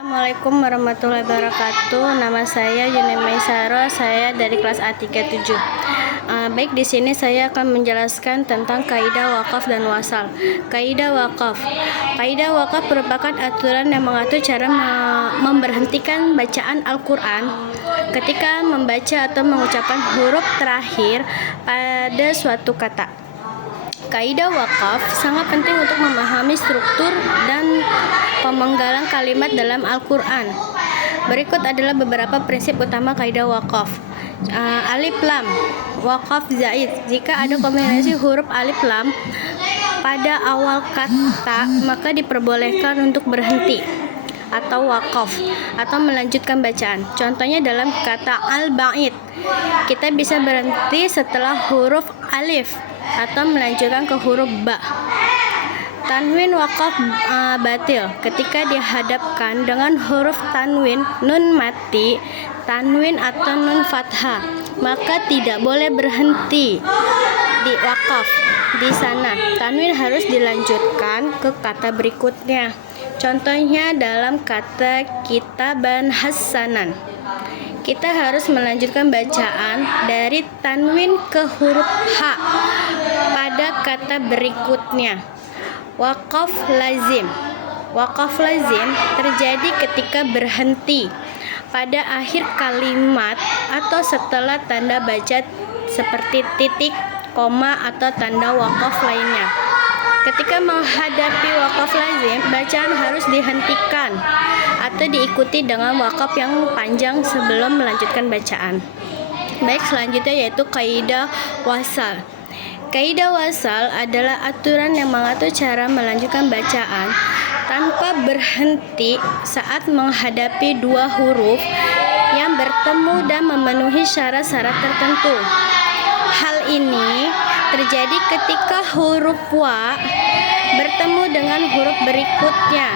Assalamualaikum warahmatullahi wabarakatuh. Nama saya Yuni Maisaro, saya dari kelas A37. Baik, di sini saya akan menjelaskan tentang kaidah wakaf dan wasal. Kaidah wakaf. Kaidah wakaf merupakan aturan yang mengatur cara memberhentikan bacaan Al-Quran ketika membaca atau mengucapkan huruf terakhir pada suatu kata. Kaidah wakaf sangat penting untuk memahami struktur dan pemenggalan kalimat dalam Al-Quran. Berikut adalah beberapa prinsip utama kaidah wakaf. Alif lam, wakaf zaid. Jika ada kombinasi huruf alif lam pada awal kata, maka diperbolehkan untuk berhenti atau wakaf atau melanjutkan bacaan. Contohnya dalam kata al-ba'id, kita bisa berhenti setelah huruf alif atau melanjutkan ke huruf ba. Tanwin wakaf batil ketika dihadapkan dengan huruf tanwin nun mati, tanwin atau nun fathah, maka tidak boleh berhenti di wakaf. Di sana tanwin harus dilanjutkan ke kata berikutnya. Contohnya dalam kata kitaban hasanan, kita harus melanjutkan bacaan dari tanwin ke huruf ha pada kata berikutnya. Wakaf lazim. Wakaf lazim terjadi ketika berhenti pada akhir kalimat atau setelah tanda baca seperti titik, koma, atau tanda wakaf lainnya. Ketika menghadapi wakaf lazim, bacaan harus dihentikan atau diikuti dengan wakaf yang panjang sebelum melanjutkan bacaan. Baik, selanjutnya yaitu kaidah wasal. Kaidah wasal adalah aturan yang mengatur cara melanjutkan bacaan tanpa berhenti saat menghadapi dua huruf yang bertemu dan memenuhi syarat-syarat tertentu. Hal ini terjadi ketika huruf wa bertemu dengan huruf berikutnya.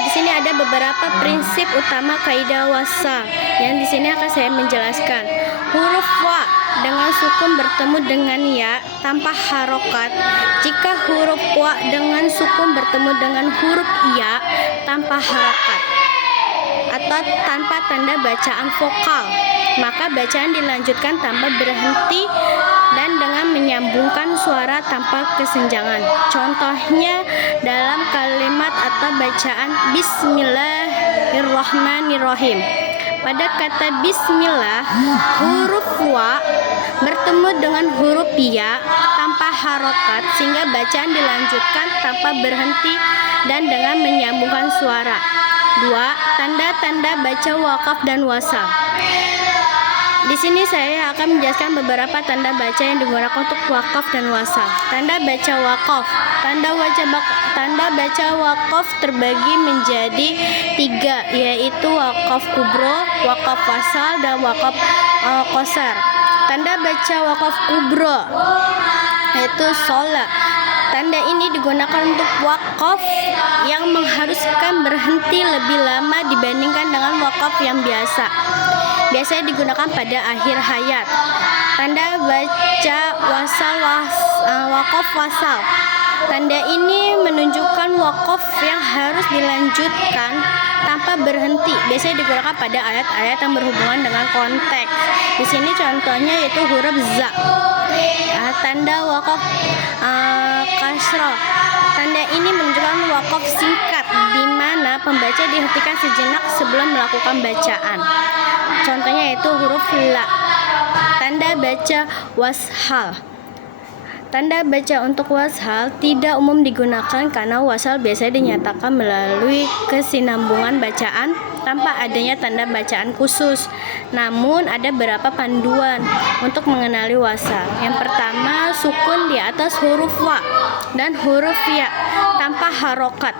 Di sini ada beberapa prinsip utama kaidah wasal yang di sini akan saya menjelaskan. Huruf wa dengan sukun bertemu dengan ya tanpa harokat. Jika huruf wa dengan sukun bertemu dengan huruf ya tanpa harokat atau tanpa tanda bacaan vokal, maka bacaan dilanjutkan tanpa berhenti dan dengan menyambungkan suara tanpa kesenjangan. Contohnya dalam kalimat atau bacaan Bismillahirrahmanirrahim. Pada kata bismillah, huruf wa bertemu dengan huruf ya tanpa harokat sehingga bacaan dilanjutkan tanpa berhenti dan dengan menyambungkan suara. 2. Tanda-tanda baca wakaf dan wasal. Di sini saya akan menjelaskan beberapa tanda baca yang digunakan untuk wakaf dan wasal. Tanda baca wakaf. Tanda baca wakaf terbagi menjadi 3, yaitu wakaf kubro, wakaf wasal, dan wakaf qasar. Tanda baca wakaf kubro yaitu sholat. Tanda ini digunakan untuk wakaf yang mengharuskan berhenti lebih lama dibandingkan dengan wakaf yang biasa. Biasanya digunakan pada akhir hayat. Tanda baca wakaf wasal. Tanda ini menunjukkan wakaf yang harus dilanjutkan tanpa berhenti. Biasanya digunakan pada ayat-ayat yang berhubungan dengan konteks. Di sini contohnya yaitu huruf za. Tanda wakaf kasroh. Tanda ini menunjukkan wakaf singkat di mana pembaca dihentikan sejenak sebelum melakukan bacaan. Contohnya yaitu huruf la. Tanda baca washal. Tanda baca untuk washal tidak umum digunakan karena washal biasanya dinyatakan melalui kesinambungan bacaan tanpa adanya tanda bacaan khusus. Namun ada beberapa panduan untuk mengenali washal. Yang pertama, sukun di atas huruf wa dan huruf ya tanpa harokat,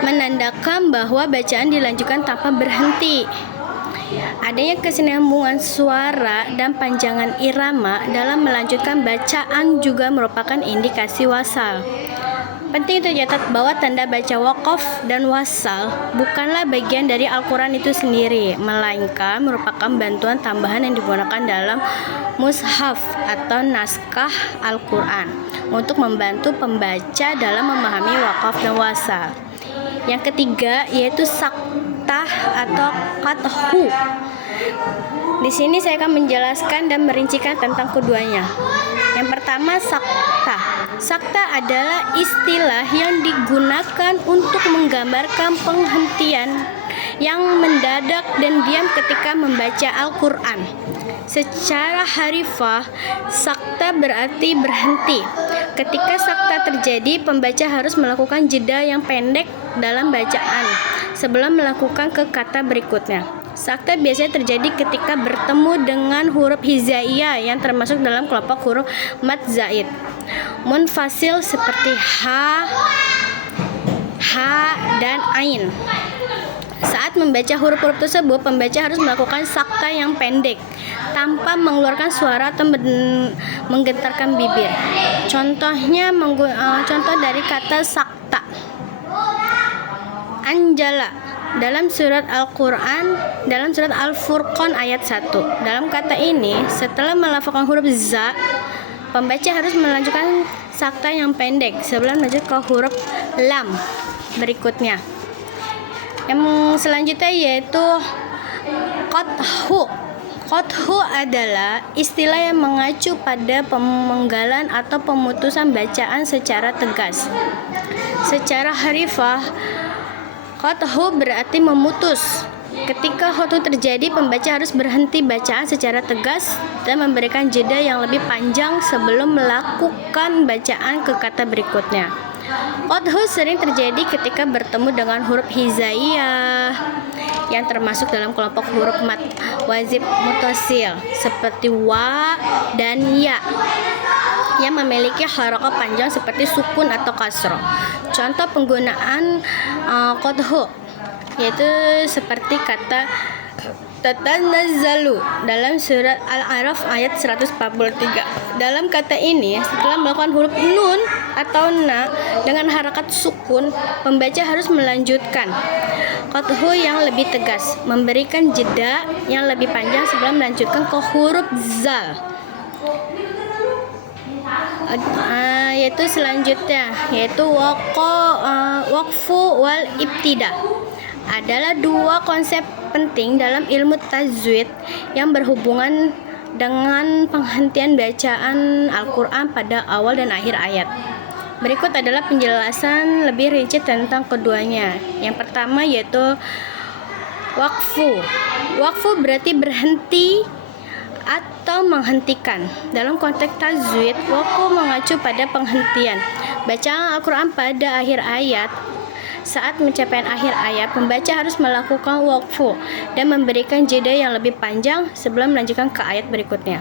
menandakan bahwa bacaan dilanjutkan tanpa berhenti. Adanya kesinambungan suara dan panjangan irama dalam melanjutkan bacaan juga merupakan indikasi wasal. Penting untuk dicatat bahwa tanda baca wakaf dan wasal bukanlah bagian dari Al-Quran itu sendiri, melainkan merupakan bantuan tambahan yang digunakan dalam mushaf atau naskah Al-Quran untuk membantu pembaca dalam memahami wakaf dan wasal. Yang ketiga yaitu saktah atau qathu. Di sini saya akan menjelaskan dan merincikan tentang keduanya. Yang pertama, sakta. Sakta adalah istilah yang digunakan untuk menggambarkan penghentian yang mendadak dan diam ketika membaca Al-Quran. Secara harfiah, sakta berarti berhenti. Ketika sakta terjadi, pembaca harus melakukan jeda yang pendek dalam bacaan sebelum melakukan ke kata berikutnya. Sakta biasanya terjadi ketika bertemu dengan huruf hijaiyah yang termasuk dalam kelompok huruf mad zaid. Munfasil seperti ha, dan ain. Saat membaca huruf-huruf tersebut, pembaca harus melakukan sakta yang pendek tanpa mengeluarkan suara atau menggentarkan bibir. Contoh dari kata sakta. Anjala dalam surat Al-Quran, dalam surat Al-Furqan ayat 1. Dalam kata ini, setelah melafalkan huruf za, pembaca harus melanjutkan sakta yang pendek sebelum lanjut ke huruf lam berikutnya. Yang selanjutnya yaitu qathu. Qathu adalah istilah yang mengacu pada pemenggalan atau pemutusan bacaan secara tegas. Secara harfiah, qathu berarti memutus. Ketika qathu terjadi, pembaca harus berhenti bacaan secara tegas dan memberikan jeda yang lebih panjang sebelum melakukan bacaan ke kata berikutnya. Qathu sering terjadi ketika bertemu dengan huruf hijaiyah yang termasuk dalam kelompok huruf mad wajib mutasil seperti wa dan ya yang memiliki harokat panjang seperti sukun atau kasroh. Contoh penggunaan qathu yaitu seperti kata tatanazzalu dalam surat Al-A'raf ayat 143. Dalam kata ini, setelah melakukan huruf nun atau na dengan harakat sukun, pembaca harus melanjutkan qathu yang lebih tegas, memberikan jeda yang lebih panjang sebelum melanjutkan ke huruf zal. Yaitu selanjutnya yaitu waqfu wal ibtida adalah dua konsep penting dalam ilmu tajwid yang berhubungan dengan penghentian bacaan Al-Quran pada awal dan akhir ayat. Berikut adalah penjelasan lebih rinci tentang keduanya. Yang pertama yaitu waqfu. Waqfu berarti berhenti atau menghentikan. Dalam konteks tajwid, waqfu mengacu pada penghentian bacaan Al-Quran pada akhir ayat. Saat mencapai akhir ayat, pembaca harus melakukan waqfu dan memberikan jeda yang lebih panjang sebelum melanjutkan ke ayat berikutnya.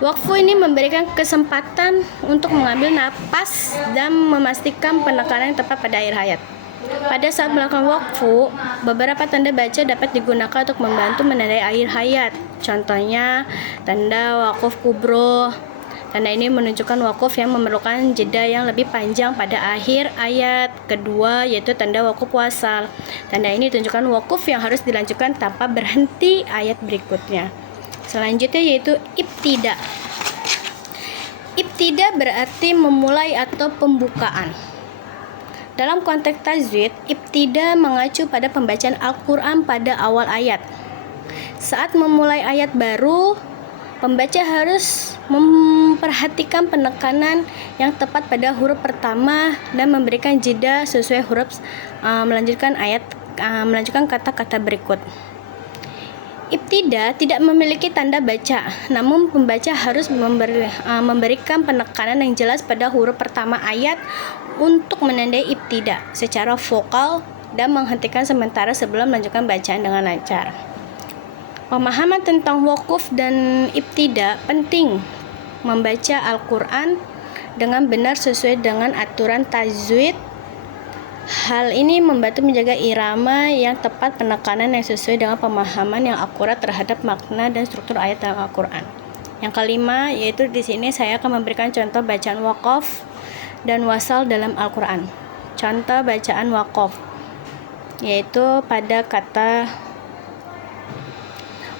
Waqfu ini memberikan kesempatan untuk mengambil napas dan memastikan penekanan yang tepat pada akhir ayat. Pada saat melakukan waqfu, beberapa tanda baca dapat digunakan untuk membantu menandai akhir ayat. Contohnya, tanda waquf kubro. Tanda ini menunjukkan wakuf yang memerlukan jeda yang lebih panjang pada akhir ayat. Kedua yaitu tanda wakuf wasal. Tanda ini tunjukkan wakuf yang harus dilanjutkan tanpa berhenti ayat berikutnya. Selanjutnya yaitu ibtida. Ibtida berarti memulai atau pembukaan. Dalam konteks tajwid, ibtida mengacu pada pembacaan Al-Quran pada awal ayat. Saat memulai ayat baru, pembaca harus memperhatikan penekanan yang tepat pada huruf pertama dan memberikan jeda sesuai huruf melanjutkan kata-kata berikut. Ibtida tidak memiliki tanda baca, namun pembaca harus memberikan penekanan yang jelas pada huruf pertama ayat untuk menandai ibtida secara vokal dan menghentikan sementara sebelum melanjutkan bacaan dengan lancar. Pemahaman tentang wakuf dan ibtida penting. Membaca Al-Quran dengan benar sesuai dengan aturan tajwid. Hal ini membantu menjaga irama yang tepat, penekanan yang sesuai dengan pemahaman yang akurat terhadap makna dan struktur ayat dalam Al-Quran. Yang kelima yaitu di sini saya akan memberikan contoh bacaan waqaf dan wasal dalam Al-Quran. Contoh bacaan waqaf yaitu pada kata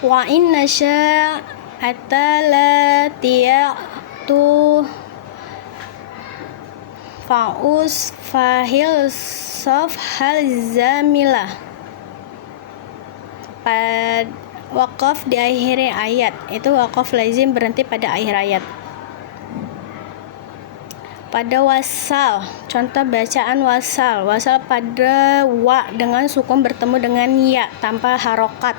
wa inna sya'ata la tiyatu fa'us fahil sof hal zamilah. Waqaf di akhir ayat, itu waqaf lazim berhenti pada akhir ayat. Pada wasal, contoh bacaan wasal pada wa dengan sukun bertemu dengan ya tanpa harokat.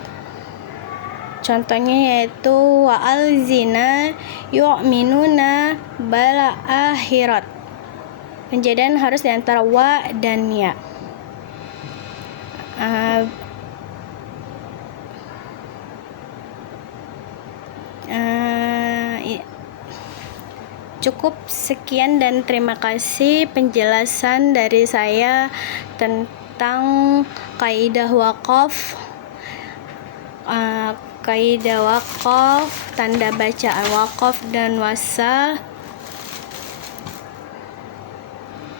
Contohnya yaitu wa'al zina yu'minuna bal akhirat. Penjadian harus di antara wa dan ya. Cukup sekian dan terima kasih penjelasan dari saya tentang kaidah wakaf, tanda bacaan wakaf dan wasal,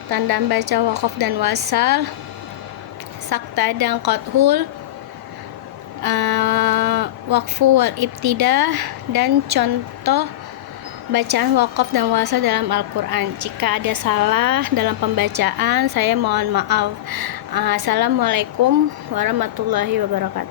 tanda baca wakaf dan wasal, sakta dan qathul, waqfu wal ibtidah, dan contoh bacaan wakaf dan wasal dalam Al-Quran. Jika ada salah dalam pembacaan, saya mohon maaf. Assalamualaikum warahmatullahi wabarakatuh.